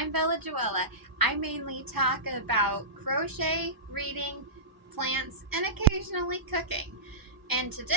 I'm Bella Joella. I mainly talk about crochet, reading, plants, and occasionally cooking. And today,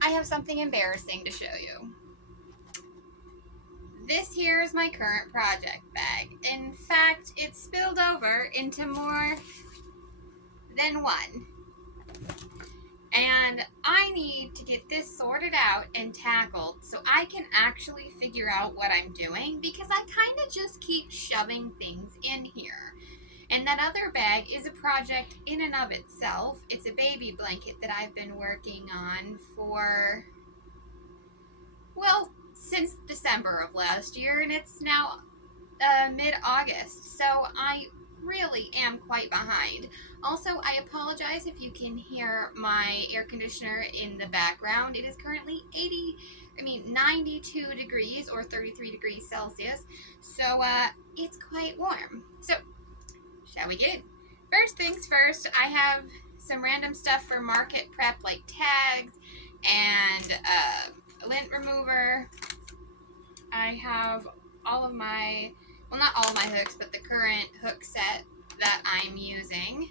I have something embarrassing to show you. This here is my current project bag. In fact, it's spilled over into more than one. And I need to get this sorted out and tackled so I can actually figure out what I'm doing, because I kind of just keep shoving things in here. And that other bag is a project in and of itself. It's a baby blanket that I've been working on for, well, since December of last year, and it's now mid-August, so I really am quite behind. Also, I apologize if you can hear my air conditioner in the background. It is currently 92 degrees or 33 degrees Celsius, so it's quite warm. So, shall we get in? First things first, I have some random stuff for market prep like tags and lint remover. I have all of my, well, not all of my hooks, but the current hook set that I'm using.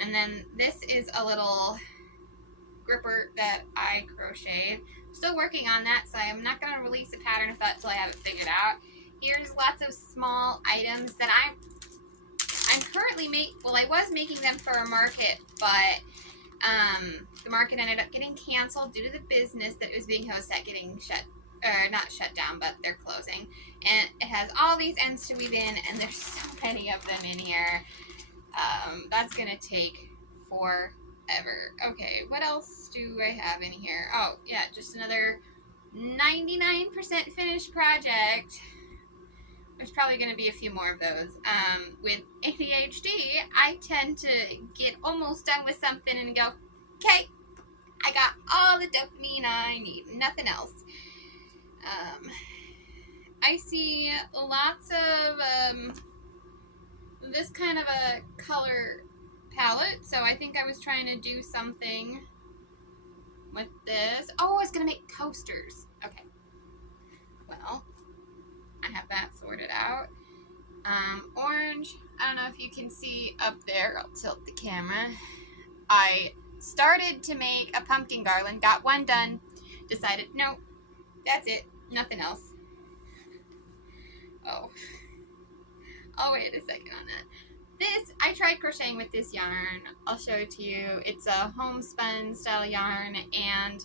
And then this is a little gripper that I crocheted. I'm still working on that, so I'm not going to release a pattern of that until I have it figured out. Here's lots of small items that I'm currently I was making them for a market, but the market ended up getting canceled due to the business that it was being hosted at getting not shut down, but they're closing. And it has all these ends to weave in, and there's so many of them in here. That's gonna take forever. Okay, what else do I have in here? Oh, yeah, just another 99% finished project. There's probably going to be a few more of those. With ADHD, I tend to get almost done with something and go, okay, I got all the dopamine I need, nothing else. I see lots of this kind of a color palette, so I think I was trying to do something with this. Oh, I was going to make coasters. Okay. Well, I have that sorted out. Orange, I don't know if you can see up there. I'll tilt the camera. I started to make a pumpkin garland, got one done, decided, nope, that's it, nothing else. Oh, I'll wait a second on that. This, I tried crocheting with this yarn. I'll show it to you. It's a homespun style yarn, and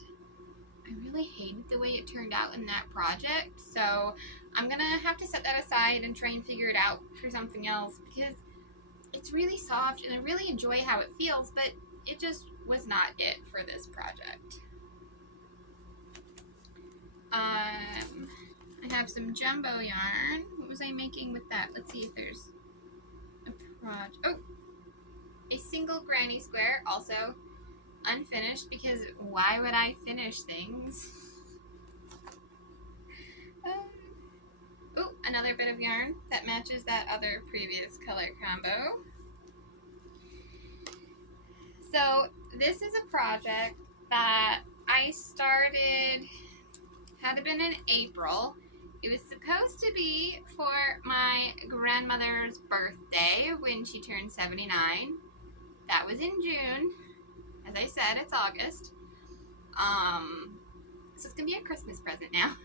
I really hated the way it turned out in that project, so I'm gonna have to set that aside and try and figure it out for something else, because it's really soft and I really enjoy how it feels, but it just was not it for this project. I have some jumbo yarn. What was I making with that? Let's see if there's a project. Oh, a single granny square, also unfinished, because why would I finish things? Oh, another bit of yarn that matches that other previous color combo. So this is a project that I started, had been in April. It was supposed to be for my grandmother's birthday when she turned 79. That was in June. As I said, it's August. So it's gonna be a Christmas present now.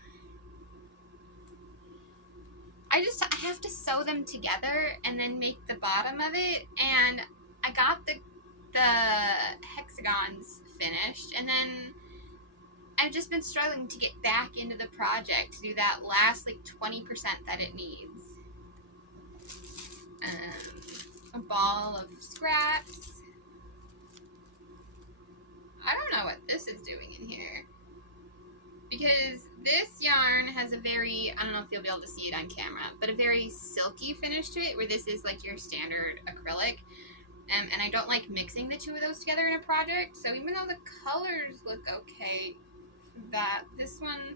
I have to sew them together and then make the bottom of it, and I got the hexagons finished, and then I've just been struggling to get back into the project to do that last 20% that it needs. A ball of scraps. I don't know what this is doing in here, because this yarn has a very, I don't know if you'll be able to see it on camera, but a very silky finish to it, where this is your standard acrylic. And I don't like mixing the two of those together in a project, so even though the colors look okay, this one,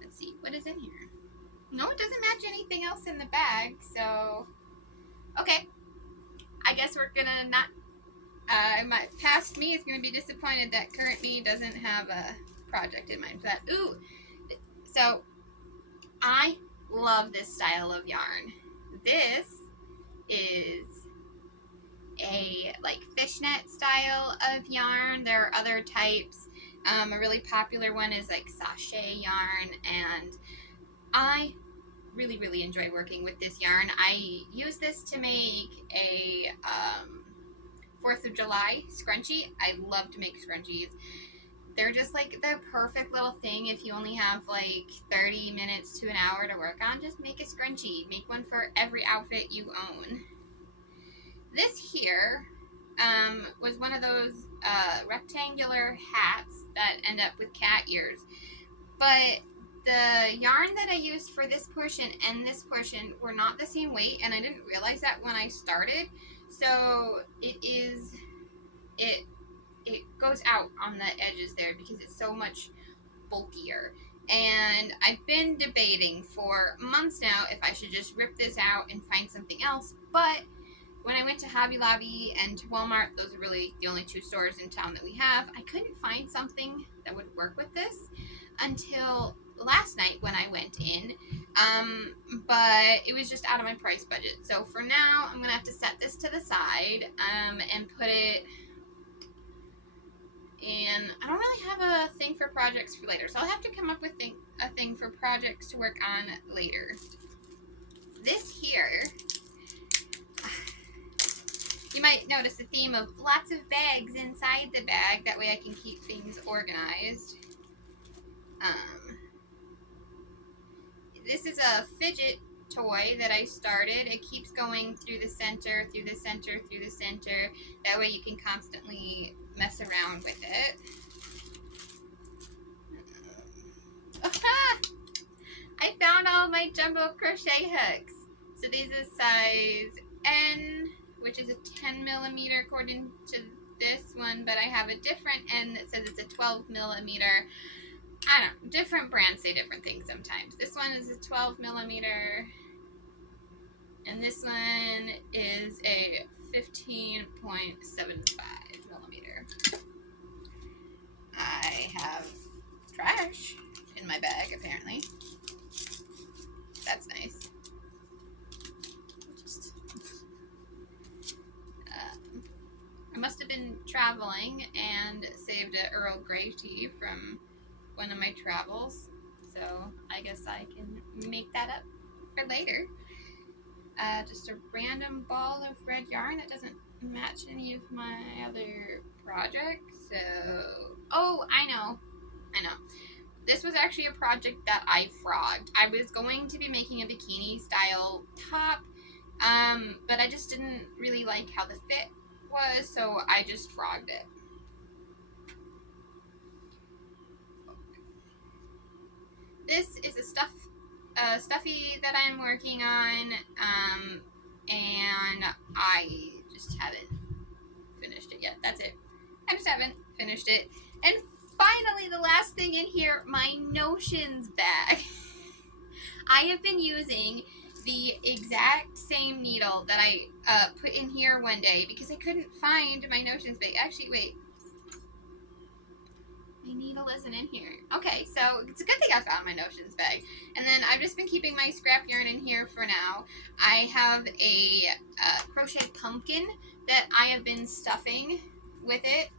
let's see, what is in here? No, it doesn't match anything else in the bag, so, okay. I guess we're gonna not, my past me is gonna be disappointed that current me doesn't have a project in mind for that. Ooh, so I love this style of yarn. This is a like fishnet style of yarn. There are other types. A really popular one is like sachet yarn, and I really enjoy working with this yarn. I use this to make a 4th of July scrunchie. I love to make scrunchies. They're just like the perfect little thing if you only have like 30 minutes to an hour to work on. Just make a scrunchie. Make one for every outfit you own. This here was one of those rectangular hats that end up with cat ears. But the yarn that I used for this portion and this portion were not the same weight, and I didn't realize that when I started. So it goes out on the edges there because it's so much bulkier. And I've been debating for months now if I should just rip this out and find something else. But when I went to Hobby Lobby and to Walmart, those are really the only 2 stores in town that we have, I couldn't find something that would work with this until last night when I went in. But it was just out of my price budget. So for now, I'm going to have to set this to the side and put it... And I don't really have a thing for projects for later, so I'll have to come up with a thing for projects to work on later. This here, you might notice a theme of lots of bags inside the bag. That way I can keep things organized. This is a fidget toy that I started. It keeps going through the center, through the center, through the center. That way you can constantly mess around with it. I found all my jumbo crochet hooks. So these are size N, which is a 10 millimeter according to this one, but I have a different N that says it's a 12 millimeter. I don't know, different brands say different things sometimes. This one is a 12 millimeter, and this one is a 15.75 millimeter. I have trash in my bag, apparently. That's nice. I must have been traveling and saved an Earl Grey tea from one of my travels, so I guess I can make that up for later. Just a random ball of red yarn that doesn't match any of my other projects. So, oh, I know. This was actually a project that I frogged. I was going to be making a bikini style top, but I just didn't really like how the fit was, so I just frogged it. This is a stuffy that I'm working on, and I just haven't finished it yet. That's it. I just haven't finished it. And finally, the last thing in here, my notions bag. I have been using the exact same needle that I put in here one day because I couldn't find my notions bag. Actually, wait. My needle isn't in here. Okay, so it's a good thing I found my notions bag. And then I've just been keeping my scrap yarn in here for now. I have a crochet pumpkin that I have been stuffing with it.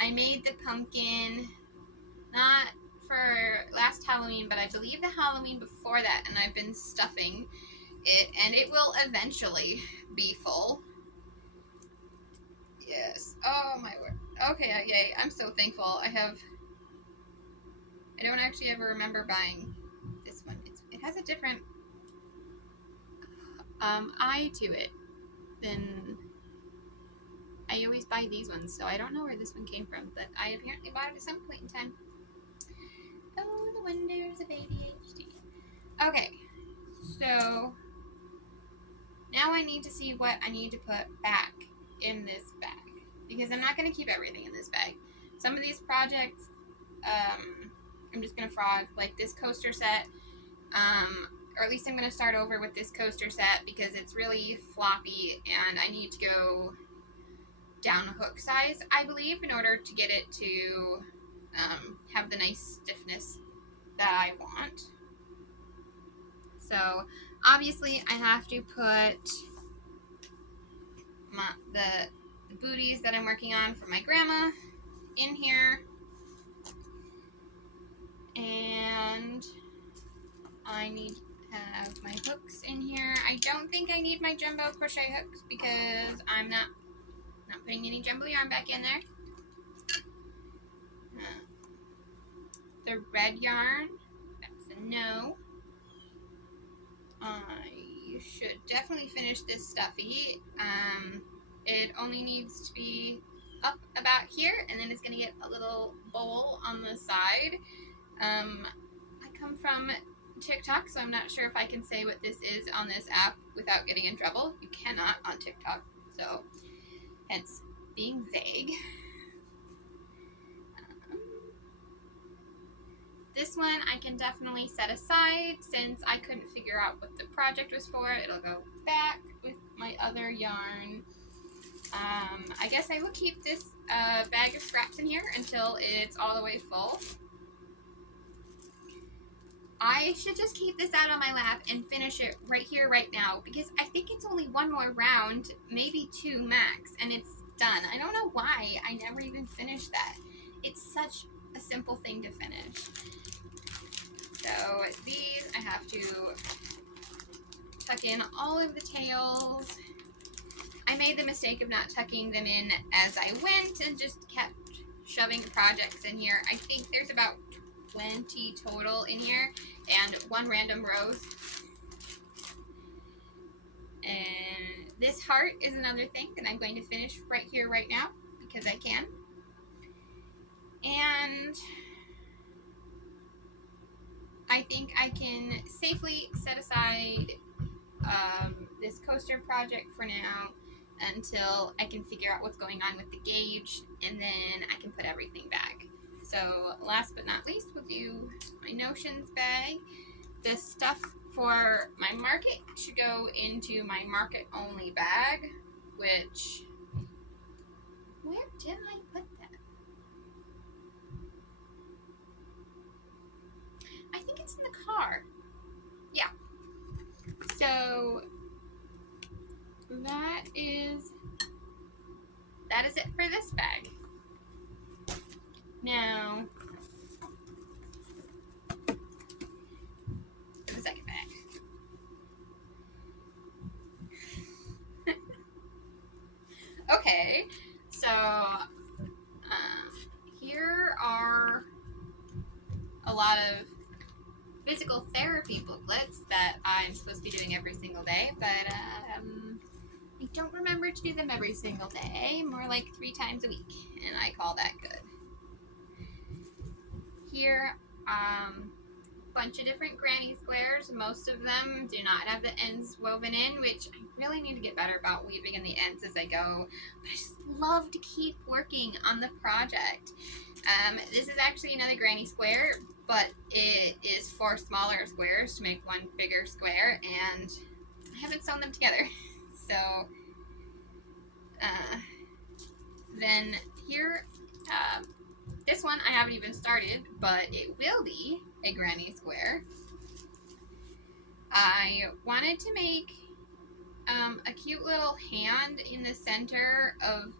I made the pumpkin not for last Halloween, but I believe the Halloween before that, and I've been stuffing it, and it will eventually be full. Yes. Oh my word. Okay, yay. I'm so thankful. I don't actually ever remember buying this one. It has a different eye to it than I always buy these ones, so I don't know where this one came from, but I apparently bought it at some point in time. Oh, the wonders of ADHD. Okay, so now I need to see what I need to put back in this bag, because I'm not going to keep everything in this bag. Some of these projects, I'm just going to frog, like this coaster set, or at least I'm going to start over with this coaster set because it's really floppy and I need to go down a hook size, I believe, in order to get it to have the nice stiffness that I want. So obviously I have to put the booties that I'm working on for my grandma in here. And I need to have my hooks in here. I don't think I need my jumbo crochet hooks because I'm not putting any jumbo yarn back in there. The red yarn, that's a no. I should definitely finish this stuffy. It only needs to be up about here, and then it's going to get a little bowl on the side. I come from TikTok, so I'm not sure if I can say what this is on this app without getting in trouble. You cannot on TikTok, so hence being vague. This one I can definitely set aside since I couldn't figure out what the project was for. It'll go back with my other yarn. I guess I will keep this bag of scraps in here until it's all the way full. I should just keep this out on my lap and finish it right here, right now, because I think it's only one more round, maybe two max, and it's done. I don't know why I never even finished that. It's such a simple thing to finish. So these I have to tuck in all of the tails. I made the mistake of not tucking them in as I went and just kept shoving projects in here. I think there's about 20 total in here and one random rose. And this heart is another thing that I'm going to finish right here, right now, because I can. And I think I can safely set aside this coaster project for now until I can figure out what's going on with the gauge, and then I can put everything back. So last but not least, we'll do my notions bag. The stuff for my market should go into my market only bag, which, where did I put that? I think it's in the car. Yeah. So that is it for this bag. Now, for the second bag. Okay, so here are a lot of physical therapy booklets that I'm supposed to be doing every single day, but I don't remember to do them every single day, more like 3 times a week, and I call that good. Here, bunch of different granny squares. Most of them do not have the ends woven in, which I really need to get better about weaving in the ends as I go, but I just love to keep working on the project. This is actually another granny square, but it is 4 smaller squares to make one bigger square, and I haven't sewn them together. So then here, this one I haven't even started, but it will be a granny square. I wanted to make a cute little hand in the center of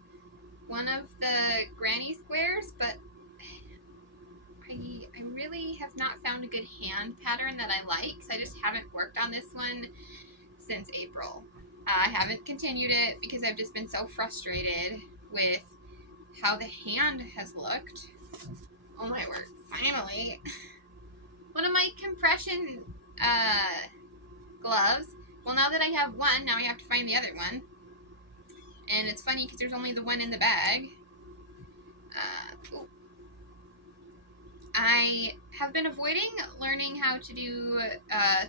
one of the granny squares, but I really have not found a good hand pattern that I like, so I just haven't worked on this one since April. I haven't continued it because I've just been so frustrated with how the hand has looked. Oh my word, finally. One of my compression gloves. Well, now that I have one, now I have to find the other one. And it's funny because there's only the one in the bag. I have been avoiding learning how to do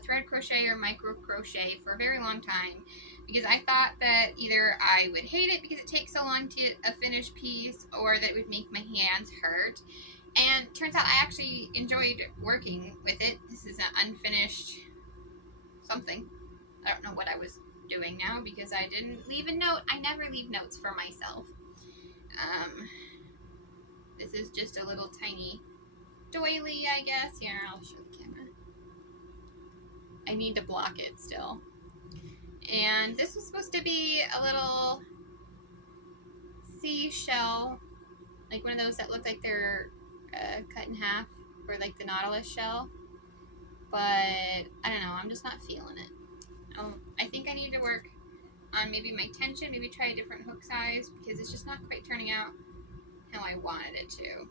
thread crochet or micro crochet for a very long time because I thought that either I would hate it because it takes so long to get a finished piece or that it would make my hands hurt. And turns out I actually enjoyed working with it. This is an unfinished something. I don't know what I was doing now because I didn't leave a note. I never leave notes for myself. This is just a little tiny doily, I guess. Here, I'll show the camera. I need to block it still. And this was supposed to be a little seashell, like one of those that look like they're cut in half, or like the nautilus shell. But I don't know, I'm just not feeling it. I think I need to work on maybe my tension, maybe try a different hook size, because it's just not quite turning out how I wanted it to.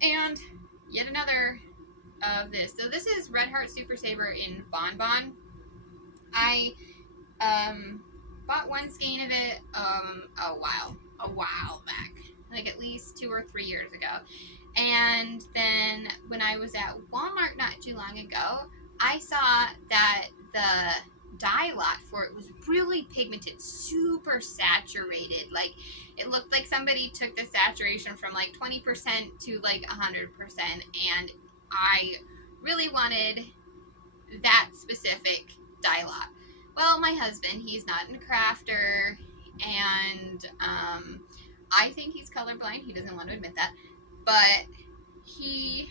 And yet another of this. So this is Red Heart Super Saver in Bon Bon. I bought one skein of it a while back, like at least 2 or 3 years ago. And then when I was at Walmart not too long ago, I saw that the dye lot for it was really pigmented, super saturated. Like it looked like somebody took the saturation from like 20% to like 100%. And I really wanted that specific dye lot. Well, my husband, he's not a crafter, and I think he's colorblind. He doesn't want to admit that, but he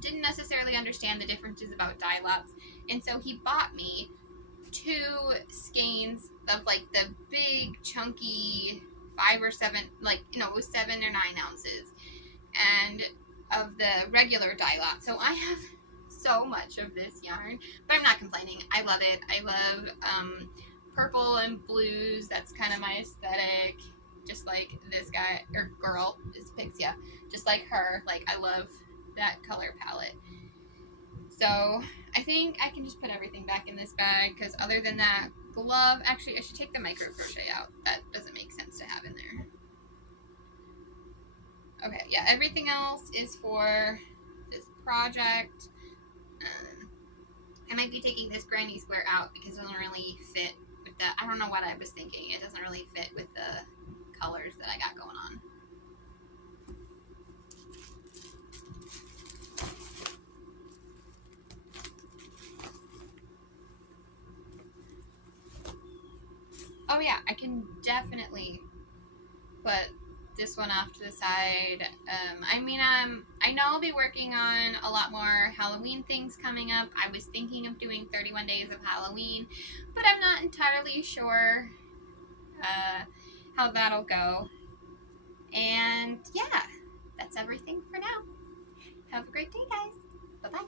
didn't necessarily understand the differences about dye lots, and so he bought me 2 skeins of like the big chunky 5 or 7, like it was 7 or 9 ounces, and of the regular dye lot. So I have so much of this yarn, but I'm not complaining. I love it. I love purple and blues. That's kind of my aesthetic. Just like this guy or girl is Pixia, just like her. Like I love that color palette. So I think I can just put everything back in this bag, because other than that glove, actually I should take the micro crochet out. That doesn't make sense to have in there. Okay, yeah, everything else is for this project. I might be taking this granny square out because it doesn't really fit with the, I don't know what I was thinking. It doesn't really fit with the colors that I got going on. Oh yeah, I can definitely put this one off to the side. I know I'll be working on a lot more Halloween things coming up. I was thinking of doing 31 days of Halloween, but I'm not entirely sure how that'll go. And yeah, that's everything for now. Have a great day, guys.